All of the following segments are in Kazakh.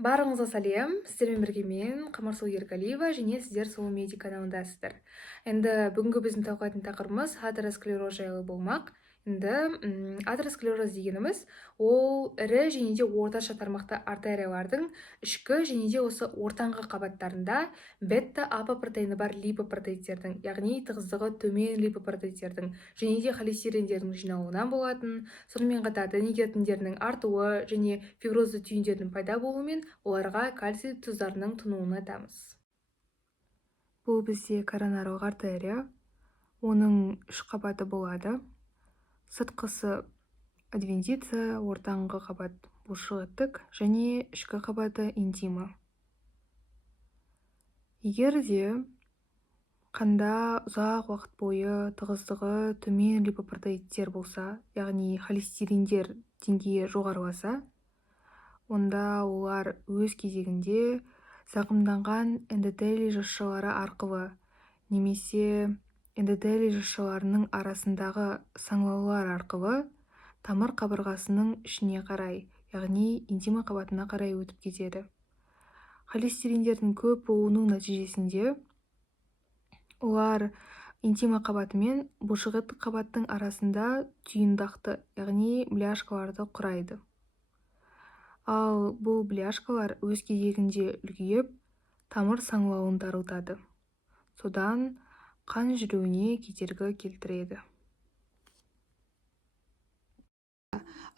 Барыңызға сәлем, сіздермен бірге мен Қамарсұлу Ерғалиева және сіздер Сұлу Меди каналындасыздар. Енді бүгінгі біздің талқылайтын тақырыбымыз атеросклероз жайлы болмақ. Енді атеросклероз дегеніміз ол ірі және де орташа тармақты артериялардың ішкі және де осы ортаңғы қабаттарында бетта апопротеині бар липопротеидтердің, яғни тығыздығы төмен липопротеидтердің және де холестериндердің жиналуынан болатын, сонымен қатар денигатиндердің артуы және фиброзды түйіндердің пайда болуымен оларға кальций тұздарының тұнуын айтамыз. Бұл бізде коронарлық артерия, оның үш қабаты болады. Сыртқысы адвентиция, ортаңғы қабат бұлшықеттік және ішкі қабаты интима. Егер де қанда ұзақ уақыт бойы тығыздығы төмен липопротеидтер болса, яғни холестериндер деңгейі жоғарыласа, онда олар өз кезегінде зақымданған эндотелий жасушалары арқылы немесе эндотелий жасушаларының арасындағы саңылаулар арқылы тамыр қабырғасының ішіне қарай, яғни интима қабатына қарай өтіп кетеді. Холестериндердің көп болуының нәтижесінде олар интима қабаты мен бұлшықеттік қабаттың арасында түйіндақты, яғни бляшкаларды құрайды. Ал бұл бляшкалар өз кезегінде үлкейіп, тамыр саңылауын тарылтады. Содан қан жүруіне кедергі келтіреді.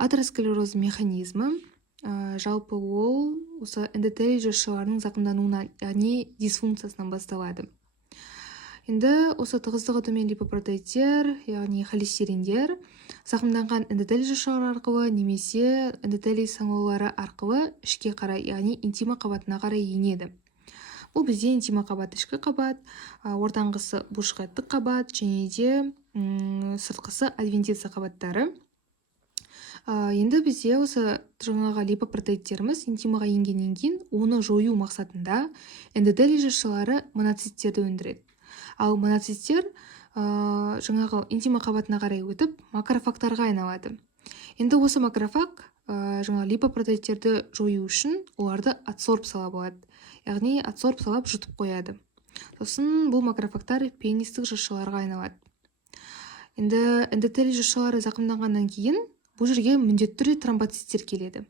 Атеросклероз механизмі жалпы ол осы эндотелий жасушаларының зақымдануынан, яғни дисфункциясынан басталады. Енді осы тығыздығы төмен липопротеидтер, яғни холестериндер зақымданған эндотелий жасушалары арқылы немесе эндотелий саңылаулары арқылы ішке қарай, яғни интима қабатына қарай енеді. Бұл бізде интима қабат ішкі қабат, ортаңғысы бұлшықеттік қабат және де сыртқысы адвентиция қабаттары. Енді бізде осы жаңағы липопротеидтеріміз интимаға енгеннен кейін оны жою мақсатында эндотелий жасушалары моноциттерді өндіреді. Ал моноциттер жаңағы интима қабатына қарай өтіп макрофагтарға айналады. Енді осы макрофаг жаңағы липопротеидтерді жою үшін оларды адсорбциялап алады. Яғни адсорбциялап жұтып қояды. Сосын бұл макрофагтар пенистік жасушаларға айналады. Енді эндотелий жасушалары зақымданғаннан кейін бұл жерге міндетті түрде тромбоциттер келеді.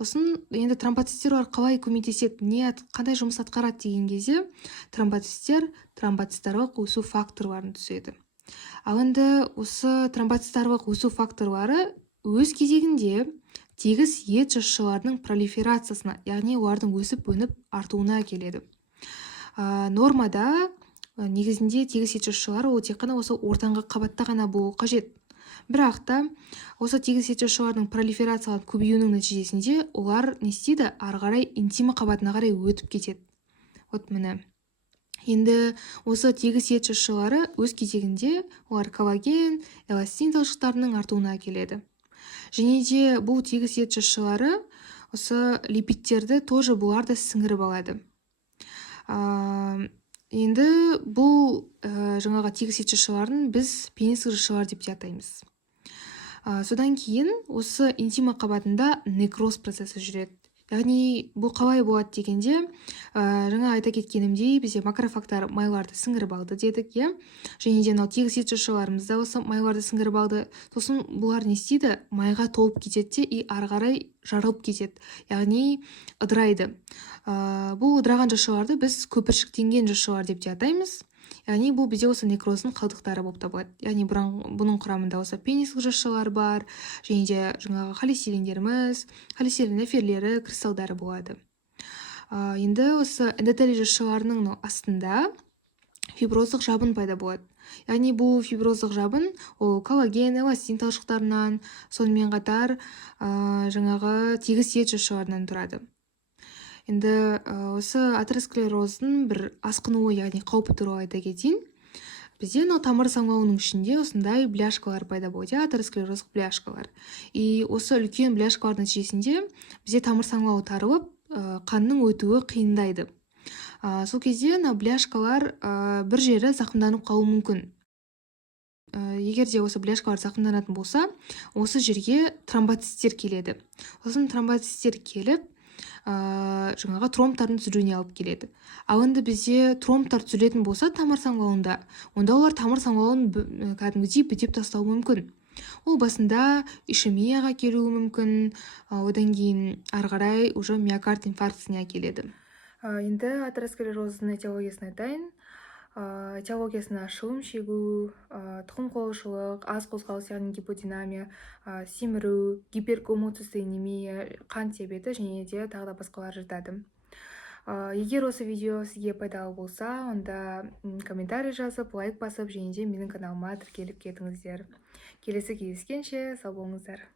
Сосын енді тромбоциттер қалай көмектеседі, қандай жұмыс атқарады деген кезде тромбоциттер тромбоцитарлық өсу факторларын түседі. Ал енді осы тромбоцитарлық өсу факторлары өз кезегінде тегіс ет жасушаларының пролиферациясына, яғни олардың өсіп-өніп артуына келеді. Нормада негізінде тегіс ет жасушалары ол тек қана осы ортаңғы қабатта ғана болу қажет. Бірақ та осы тегіс ет жасушаларының пролиферацияланып көбеюінің нәтижесінде олар не істейді? Ары қарай интима қабатына қарай өтіп кетеді. Вот міне. Енді осы тегіс ет жасушалары өз кезегінде олар коллаген, эластин талшықтарының артуына келеді. Және де бұл тегіс ет жасушалары осы липидтерді тоже бұлар да сіңіріп алады. Енді бұл жаңағы тегіс ет жасушаларын біз пенистік жасушалар деп те атаймыз. Содан кейін осы интима қабатында некроз процесі жүреді. Яғни бұл қалай болады дегенде, жаңа айта кеткенімдей, бізде макрофагтар майларды сіңіріп алды дедік, және де тегіс ет жасушаларымыз да осы майларды сіңіріп алды. Сосын бұлар не істейді? Майға толып кетеді и ары қарай жарылып кетеді, яғни ыдырайды. Бұл ыдыраған жасушаларды біз көпіршіктенген жасушалар деп те атаймыз. Яғни бұл бізде осы некроздың қалдықтары болып табылады. Яғни бұның құрамында осы пенистік жасушалар бар, және де жаңағы холестериндеріміз, холестерин эфирлері, кристалдары болады. Енді осы эндотелий жасушаларының астында фиброздық жабын пайда болады. Яғни бұл фиброздық жабын ол коллаген, эластин талшықтарынан, сонымен қатар жаңағы тегіс ет жасушаларынан тұрады. Енді осы атеросклероздың бір асқынуы, яғни қаупі туралы айта кетейін. Бізде тамыр саңылауының ішінде осындай бляшкалар пайда болады, атеросклероздық бляшкалар. И осы үлкен бляшкалар нәтижесінде бізде тамыр саңылауы тарылып, қанның өтуі қиындайды. Сол кезде бляшкалар бір жері зақымданып қалуы мүмкін. Егер де осы бляшкалар зақымданатын болса, осы жерге тромбоциттер келеді. Сосын тромбоциттер келіп, жаңағы тромбтардың түзілуіне алып келеді. Ал енді бізде тромбтар түзілетін болса тамыр саңылауында, онда олар тамыр саңылауын кәдімгідей бітеп тастауы мүмкін. Ол басында ишемияға келуі мүмкін, одан кейін ары қарай уже миокард инфарктісіне әкеледі. Енді атеросклерозның этиологиясын айтайын. Этиологиясына шылым шегу, тұқым қуалаушылық, аз қозғалыс яғни гиподинамия, семіру, гиперкомоцистеинемия, қант диабеті және де тағы да басқалар жатады. Егер осы видео сізге пайдалы болса, онда комментарий жазып, лайк басып және де менің каналыма тіркеліп кетіңіздер. Келесі кездескенше сау болыңыздар.